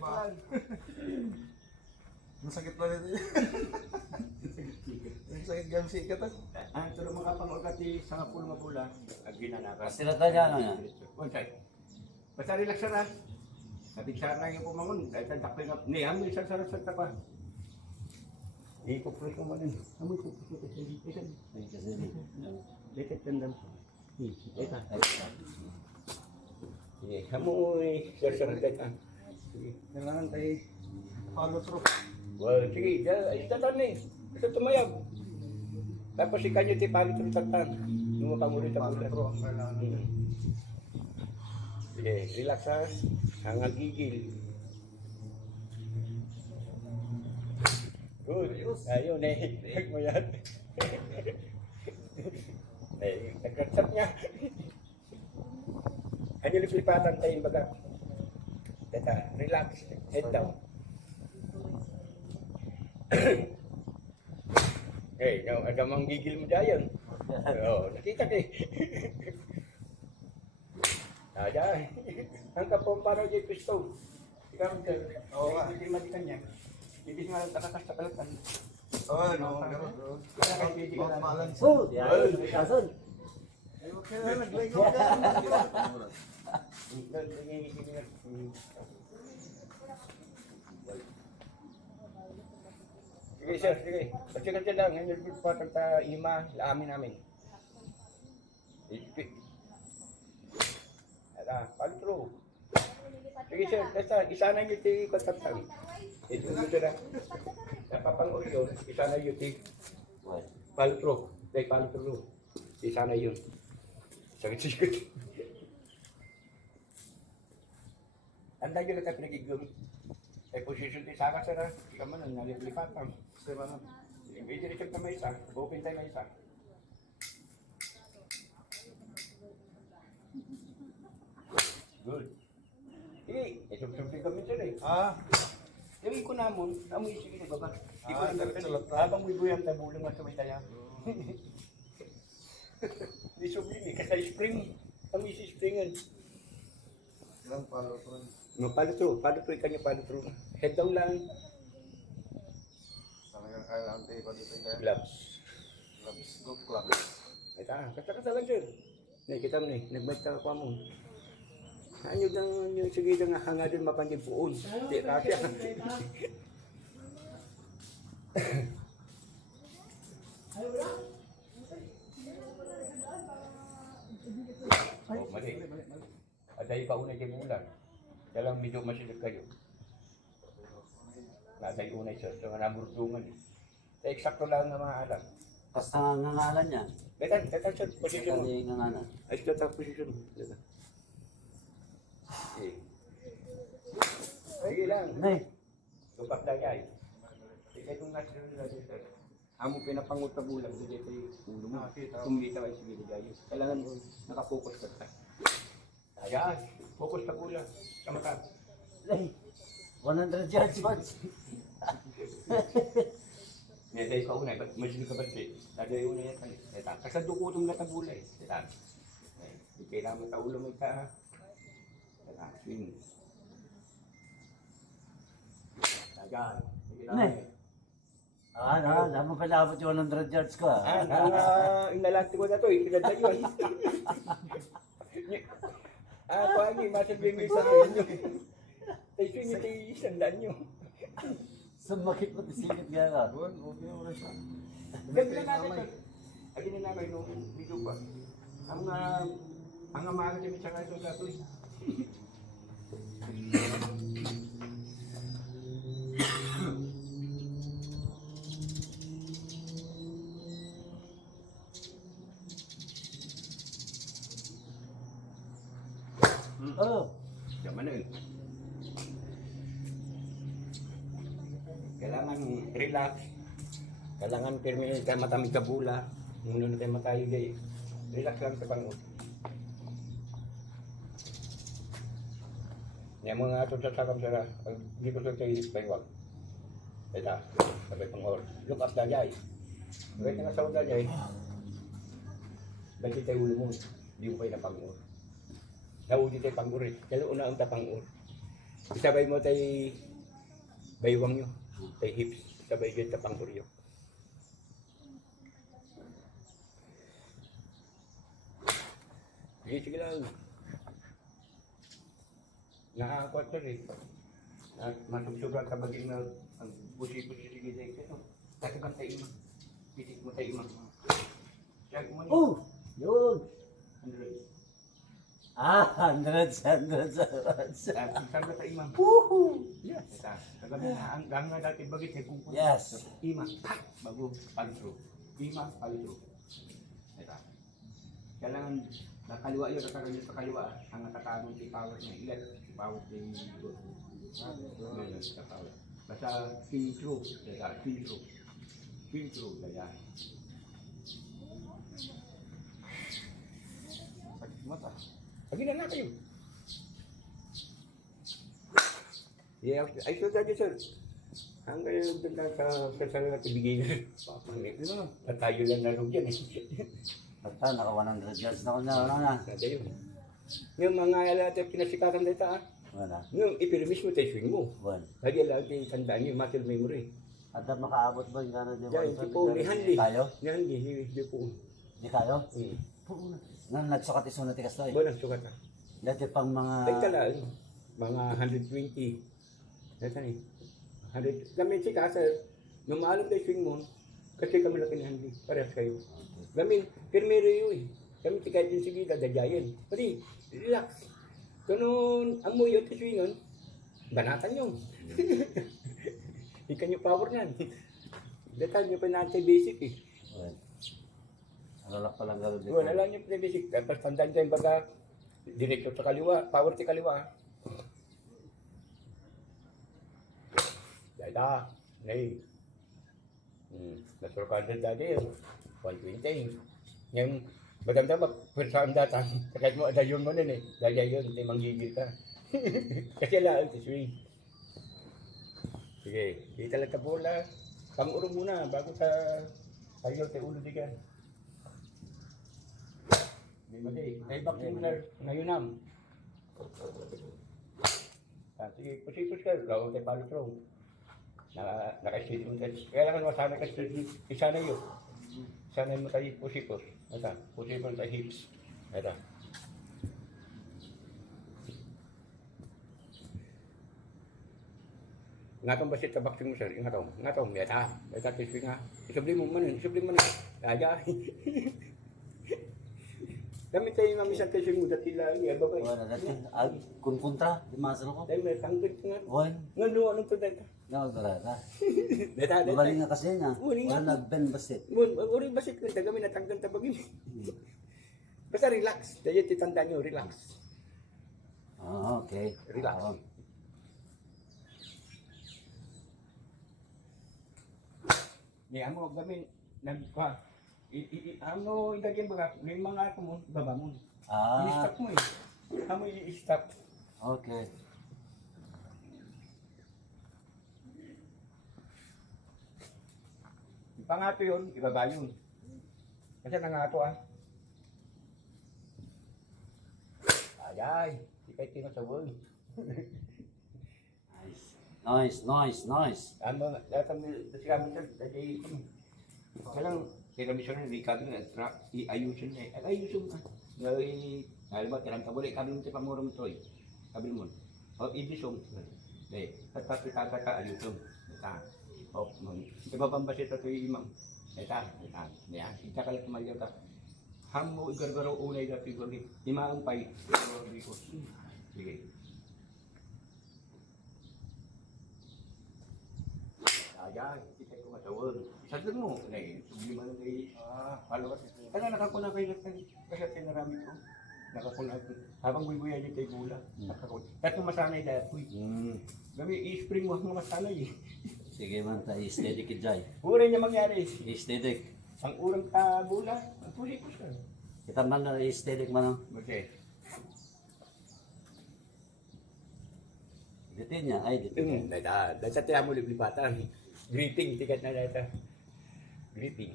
ba? Masakit pa rin. Sakit gam sikat ah. Ang tulong makapangugat sa pulo nga pula. Agina na ka. Sila tayo ano yan? Bonsai. Basta relax na. Nabigsa na yung pumangon. Dahil tandakpin na. Amoy sa sarasat na pa. Ikupulit ko mo rin. Amoy ko. Dito tandam. Ito. Amoy sa sarasat ka. Kailangan tayo follow through. Well, sige. Istatan na eh. Basta tumayag. Tapos ikan nyo tipali itong tatan. Nung mapangulit ang Follow ulan. through ang kailangan. Sige, relax ha. Hangal gigil. Good. Ayun eh. Hag mo yan. Eh, nagkatsap niya. Ano yung lipatan tayo baga? Teta, relax. Head down. Eh, no, agamang gigil mo dyan. Oo, nakita ka eh. Ada. Ang kapomparo di pisto. Ikaw ka. Oo nga. Hindi matikan niya. Hindi nga takakas sa kalatan. Oh, no, ganun bro. Kaya kahit hindi ka na. Balance. Oh, yan. Kason. Okay na, naglingon ka. Sige sir, sige. Pagsikat lang. Ngayon yung patang ta ima, laamin namin. Pag-through. Sige sir, basta isana nyo ti kontaktan. Ito nyo sila. Napapang yun, isana nyo ti pal-through. Pal-through. Isana yun. Sakit-sakit. Anda nyo lang tayo pinagigum. Eh, position ti saka sir ha. Ikaw man, nalipatan. Kasi man, Hindi rin siya may isa. Open tayo may isa. Good. Sige, isubsubin kami sir eh. Yung ko namon, amoy sige na baba. Di ko lang diretso lang tayo. habang may buyang tabulang at may taya. Di sublim eh, kasi spring. Amoy si springan. ilang follow through. No, palo through, ikan niya palo through. Head down lang. Talagang kailangan tayo pa dito kaya. Gloves. Gloves, good club. Ay ta, kata lang sir. Nih, kita mo nih, nagbait ka pa mo. Ano yung sige nga hanga din mapanggil puon. Di kasya. Oh, mali. Aday pa unay kay bulan. Dalang medyo masilip kayo. Naday unay sir, so nga namurdungan eh. Sa eksakto lang na mga alam. Tapos nangangalan niya. Betan sir, position mo. Kasi nangalan. Ay, ito ang position mo. Sige lang. Nay. Lupak na yan. Sige itong nasa nila dito. Amo pinapangot na bulang. Sige ito yung ulo mo. Tumilita kayo sige nila. Kailangan mo nakafocus ka tayo. Ayan. Focus na bulang. Kamaka. Nay. 100 yards once. Ngayon tayo ka unay. Ba't masin ka ba't siya? Tagay unay yan. Kasi dukutong na tabulay. Hindi kailangan mo taulo mo ka. Swing. Ayan. Nay. Naman pala abot yung 100 yards ko ah. Inalati ko na to, pinagda yun. Kuhagi, masabi mo sa inyo. Ay, swing ito yung isandaan nyo. Sumakit mo tisigit nga ka. Buwan, okay, wala siya. Ganda na natin. Agin na namin nung video pa. Ang amaga siya sa kaso sa ito. Oh. Diyan na yun. Kailangan relax. Kailangan pirmi tayo matamig ka bula. Muna na tayo matayo gay. Relax lang sa bangon. Yan mga ato sa sakam sara. Pag di ko sa tayo ispayawag. Ito. Sabay pang or. Look up na jay. Pagkat nga sa uda jay. Bagi tayo ulo mo. Di ko kayo napang-or. Naudi tayo pang-or eh. Kaya una ang tapang-or. Isabay mo tay baywang nyo. Tay hips. Isabay yun sa panguryo. Sige lang. Nakakakuat na rin. Masubsobrang kabagin na ang busi-busi sige din. Tatagan tayo mo. Pitik mo tayo mo. Check mo niya. Oh! Yun! 100. Hundreds. Isang na tayo mo. Woohoo! Yes! Tagamin na. Ang nga dati bagit ay kung Yes! Ima. Bago. Palitro. Ima. Palitro. Ito. Kailangan nakaliwa yun. Nakaliwa sa kaliwa. Ang natatagong si power niya. Ilan. Si power niya. Basta king through. King through. King through. Kaya. Sakit mata. Pagi na natin yun. Yeah, ay so dati sir. Hanggang yung doon lang sa sana natin bigay na. At tayo lang narong dyan eh. Basta, naka 100 yards na ako na. Sada yun. Yung mga natin pinasikatan dito ah. Wala. Yung ipirmis mo tayo swing mo. One. Lagi lang tayo tandaan yung muscle memory. At makaabot ba yung gano'n niya? Yan, hindi po, ni Handy. Kayo? Ni Handy, hindi po. Hindi kayo? Hmm. Nang nagsukat iso na tikas to eh. Walang sukat ah. Dati pang mga... Teka lang, mga 120. Ito ni. 100. Kami si Kasar, nung maalam tayo swing mo, kasi kami laki ni Handy. Parehas kayo. Kami, pirmero yun eh. Kami si kahit yung sige, dadayayan. Pati, relax. Kung amoy yun, swing yun, banatan yun. Ikan yung power niyan. Datan nyo pa natin basic eh. Well, alalak pa lang gano'n dito. Wala lang yung basic. Tapos tandaan dyan baga, direkto sa kaliwa, power sa kaliwa. Dada, nay. Nasurkada dati yun. 120. Ngayon, maganda ba, pwede ang datan. Kahit mo, dayon mo nun eh. Dahil yun, hindi manggigil ka. Kasi lang, ito swing. Sige, di talaga bola. Pang-uro muna, bago sa tayo, tayo ulo di ka. Hindi mo di. Ay, bakit mo na ngayunam. Sige, pusipus ka. Lawang tayo palo-trong. Naka-steady mo tayo. Kailangan masanay ka steady. Isanay yun. Isanay mo tayo pusipus. Ito, pusipus tayo hips. Ito. Ngatong basit sa boxing mo sir, ngatong, beta tiswi nga. Isubli mo man, Aja. Dami tayo mamisan tiswi mo, dati lang, babay. Wala dati. Kung kontra, di masal ko. Dahil may tangkot nga. Hoy, Nga anong to data? nakagarata. Data. Mabali nga kasi na. Uli nga. Wala nag-bend basit. Uri basit ka, tagamin na tangkot tabagin. Basta relax, dahil titandaan nyo, relax. Ah, okay. Relax. Ni amo gamin nagka ano idagin baga may mga ako mo baba mo. I-stop mo eh. Amo i-stop. Okay. Pangato yun, ibaba yun. Kasi nangato ah. Ayay, di kayo tinasawag. Nice. Ano, lahat ang kami sir, dahil kailang tiramisyon na hindi kami na iayusin niya. Ayusin mo. Alam mo, tirang kabuli, kami mo tipang muro mo ito eh. Sabi mo, o ibisong. Dahil, tapos itataka ayusin. O, ibabambasit ito yung imam. Ita. Yan, itakalat kumalyaw ka. Hamo, igargaraw ulay na figure. Imaang pay. Sige. Ayan, kita ko matawag. Sabi mo, hindi man ay followers. Kaya nakakuna kayo kasi tinarami ko. Nakakuna ko. Habang buy-buyan yung tayo gula. Kahit kung masanay dahil, kami i-spring mo ang masanay eh. Sige man, steady kid jay. Uri niya mangyari. Steady. Ang urang ka gula, ang pulikos ka. Kita man na steady man. Okay. Ditin niya, ay ditin. Dahil sa tiyan mo liblipatan. Greeting, tikat na data. Greeting.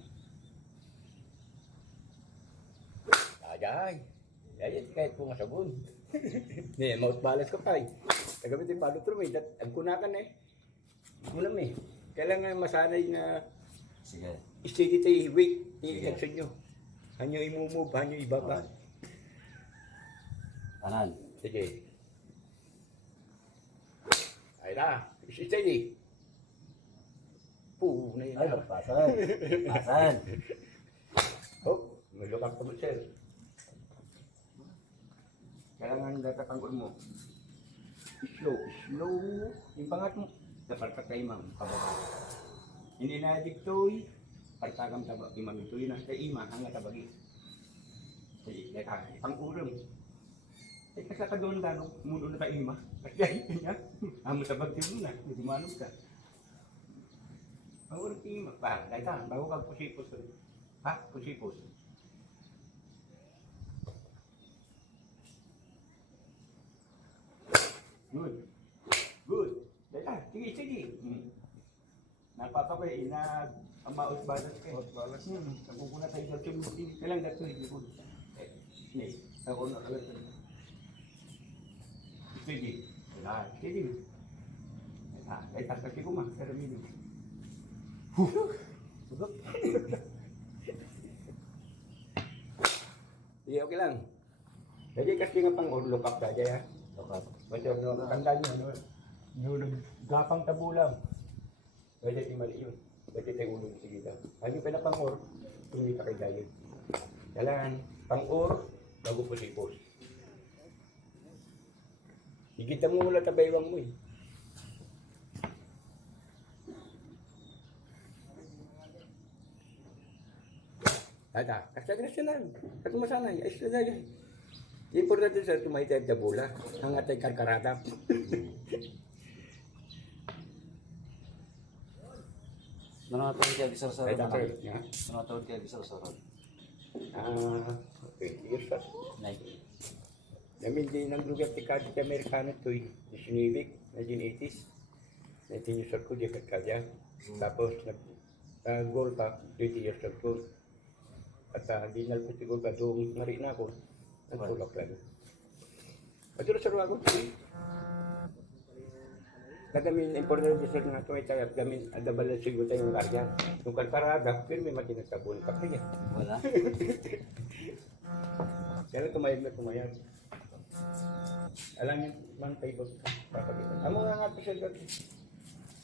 Ajay. Ayan, kahit po nga sabon. Mouth balance ko pa eh. Nagamitin palutro eh. Ang kunakan eh. Kulam eh. Kailangan masanay na Sige. steady tayo weight. Sige. I-action nyo. Hanyo imumove, hanyo ibaba. Okay. Kanan. Sige. Ay na. Steady. Na yun. Ay, pasan. Pasan. Oh, may lukak pa mo, sir. Kailangan datatangkol mo. Slow. Yung pangat mo. Dapat kay imam. Pababa. Hindi na diktoy. Partagam taba. Imam ito yun. Kay imam. Hanga tabagi. Sige, leka. Pang-ulam. Eh, kasi ka doon gano'n. Mulo na kay imam. Kasi niya. Amo tabag din mo na. Hindi manong ka. Pang-ulam kay imam. Dahil ka. Bago kang pusipos. Ha? Pusipos. Good. Sige. Napapakay na ang maos balas kayo. Balas. Nagpupuna tayo sa hindi ka lang dato hindi ko. Ako na agad. Sige. Sige. Ay kasi ko ma, karami. Sige, okay lang. Jadi kasi nga pang ulo pa kaya ya. Lokat. Macam no, tandaan nyo, gapang tabulang. Pwede di mali yun. Pwede tayo ulong sige lang. Ano yung pinapang-or, hindi ka kay Dayan. Kailangan, pang-or, bago po sipos. Higita mo wala tabaywang mo eh. Ada, kasi na lang. At masanay, ayos na dahil. Importante sa tumaytay at bola, ang atay karkarada. Nanatawid kaya gisar sa Ay, road. dakar. Ya. Nanatawid kaya gisar sa road. Okay, years pa. Nike. Namin din ang lugar ti Kadi sa Amerikano to eh. Sinibik, 1980s. 19 years old ko, di kaya. Tapos, goal pa, 20 years old ko. At di nalpo siguro ka doon, ngari na ako. Ang tulak lang. Patuloy ako. Kadamin important sa nga to ay tayo gamin adabal na siguro tayo ng karya. Yung karkarada, pero may matinagtabon pa kaya. Wala. Pero tumayag. Alam niyo, man tayo papagitan. Amo nga nga siya dati.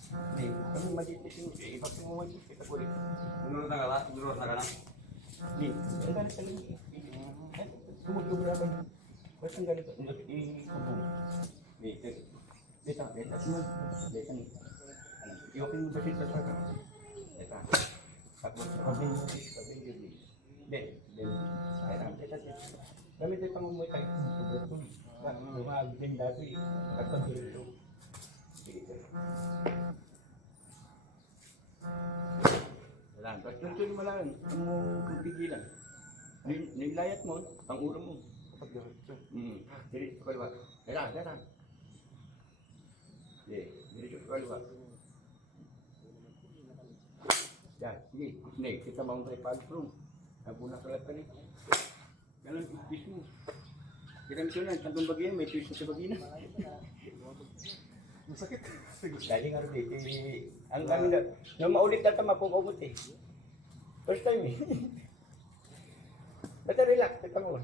Hindi, kami malitis yung iba kumuha yung kita ko rin. Menurut na ka na? Hindi, ang galit sa lingki. Tumutubra ba yun? Ba't ang galit? I-kubong. Dito, i-open mo ba siya sa saka? Dito. Tapos, sabihin yun. Then, ay lang, dito. Kami tayo pangumuhay tayo. Lumagin dati. Nagpagdiro ito. Dito. Wala. Tuloy mo lang. Ang pigilan. Nilayat mo, pang-ulam mo. Pagdiretso. Jadi, kaliwa. Dara. Jadi, kaliwa. Ya, sige. Nih, kita mau tayo pag-room. Napuna kalat ka rin. Ganun, bis mo. Kita misalnya, tantong bagian, may tuition sa bagian. Masakit. Dali nga rin ang nung maulit na ito, mapukumot eh. First time eh. Basta relax, ito mo.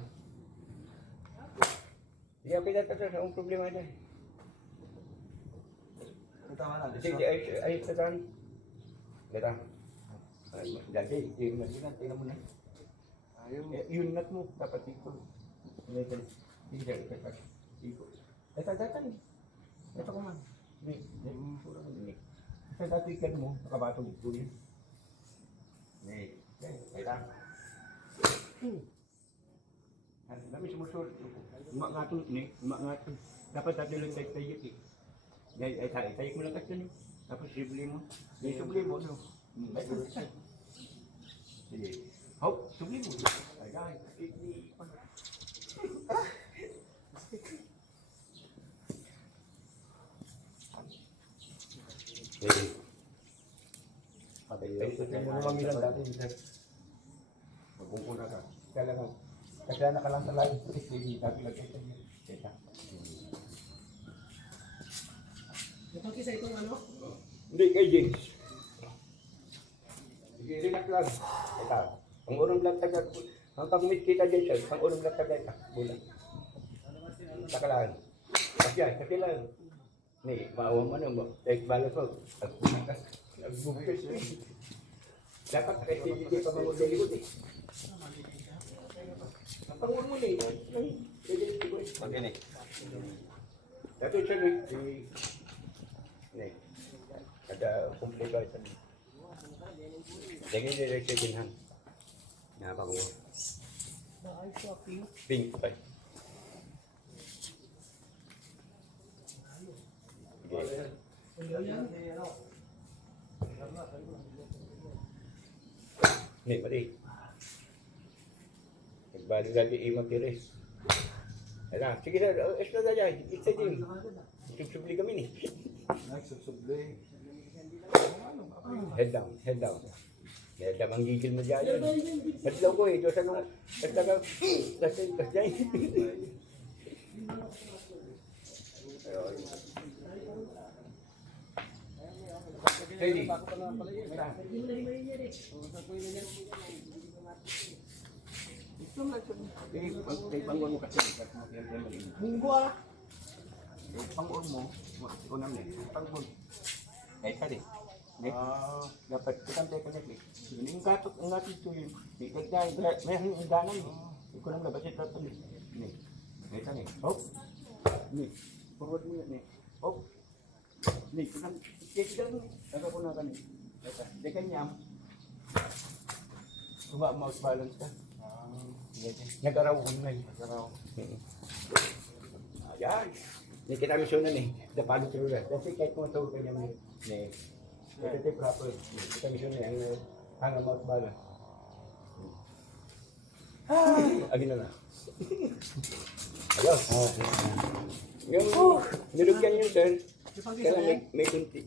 Hindi ako pinatatas sa akong problema dyan. Tama na. Sige, ayos na saan. Gata. Dati, yung masinan, tingnan mo na. Ayaw. Yun nut mo, dapat ito. Ito, ito. Ito, ito ko man. Sa dati ikan mo, nakabatong ito yun. Dami sumusunod. Umangatong ni, umangatong. Dapat dati lang tayo eh. Ay tayo mo lang kasi. Tapos subli mo. May subli mo. Ay, sige. Hop, subli mo. Ay, guys. Ay, mo naman milang dati. Magkumpuna ka. Kaya ka lang sa live. Sige, dati lang ito. Teka. Napag-isa itong ano? Hindi, kay James. Sige, relax lang. Ito, ang unang lang tagad. Ang pag-meet kita dyan siya, ang unang lang tagad. Bulan. Saka lang. Kasi lang. Ni, maawa mo na mo. Take balas mo. Nagbukis. Dapat kay hindi pa mamuli likod eh. Ang pangulo mo eh. Pag-ini. Dati siya ni. Kada kumpleto ito. Sige, direct sa ginhan. Napakuha. Ay, shopping. Pink pa. Sige. Ni, pati. Nagbali lagi imang tires. Ala, sige na, extra na dyan. Isa din. Subsubli kami ni. Nagsusubli. Head down, head down. Head down, ang gigil mo dyan. Head down ko eh, doon sa nung, kasi dyan. Ready? Panggon mo kasi. Munggo ah. Panggon mo, unang ni. Panggon. Kahit ka din. Dapat kita tayo connect. Yung gatot, ang gatot ito yun. May hangganan. Hindi ko lang labasit na ito. Ni. Kahit ka ni. Hop. Ni. Forward mo yan ni. Hop. Ni. Kaya mo. Taga ko na ka ni. Teka niya. Mouse balance ka. Nag-araw ko na yun. Nag-araw. Ayan. Ni kita misyon na ni. Dapalo tuloy na. Kasi kahit kung matawag ka niya ni. Ito tayo proper. Kita misyon na yan. Hanga mouse balance. Agin na na. Ayos. Yung nilugyan yun, sir. Kaya may kunti.